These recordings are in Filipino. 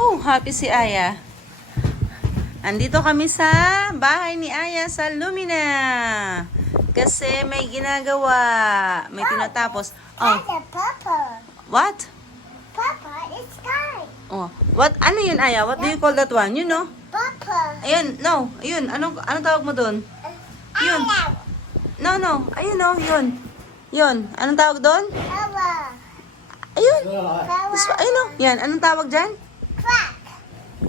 Oh, happy si Aya. Andito kami sa bahay ni Aya sa Lumina. Kasi may ginagawa. May tinatapos. Oh, That's a purple. what? Purple is sky. Oh, what? Ano yun, Aya? What do you call that one? You know? Purple. Ayun, no. Ayun, anong tawag mo doon? Yun. No, no. Ayun, no. Yun. Yun. Anong tawag doon? Flower. Ayun. Flower. Ayun, no. Yan. Anong tawag dyan? Crack.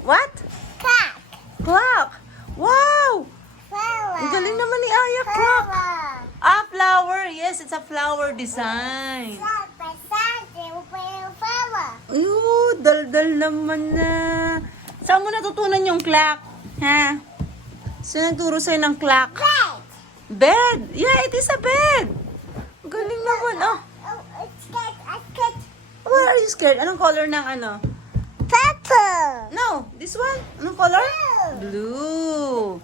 What? Crack. Clock. Wow! Flower. Ang galing naman ni Aya. Clock. Flower. Ah, flower. Yes, it's a flower design. Side by side, they will play a flower. Ayun, daldal naman na. Saan mo natutunan yung clock? Ha? Saan nagturo sa'yo ng clock? Red. Bed. Yeah, it is a bed. Galing naman. Oh, Oh, it's scared. I'm scared. why are you scared? Anong color ng ano? Purple. No, this one. Anong color? Blue.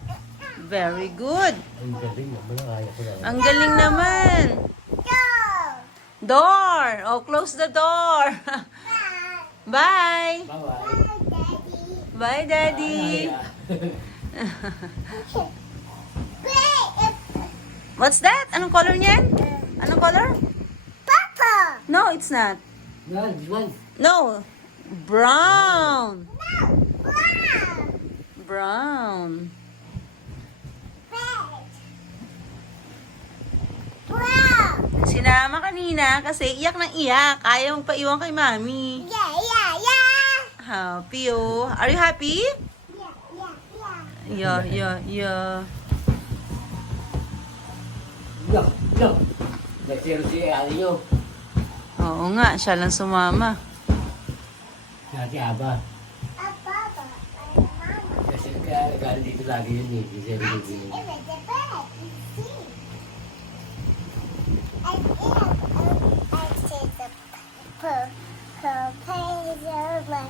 Very good. Ang galing naman ang Aya ko lang. Ang galing naman. Go. Door. Oh, close the door. Bye. Bye. Bye-bye. Bye, Bye, Daddy. Daddy. Red. What's that? Anong color niyan? Anong color? Purple. No, it's not. One. No. Brown. No. Brown. Brown. Red. Brown. Sinama kanina kasi iyak ng iyak. Ayaw magpaiwan kay mami. Yeah, yeah, yeah. Happy oh. Are you happy? Yeah, yeah, yeah. Yeah, yeah, yeah. No. Nasiro si Ate nyo. Oo nga, siya lang sumama. Si Ate Aba. Papa, my mama. Kasi kaya nagaling dito lagi yun eh. Si Sir It Lugin. was the bed. You see. And I see the purple page of my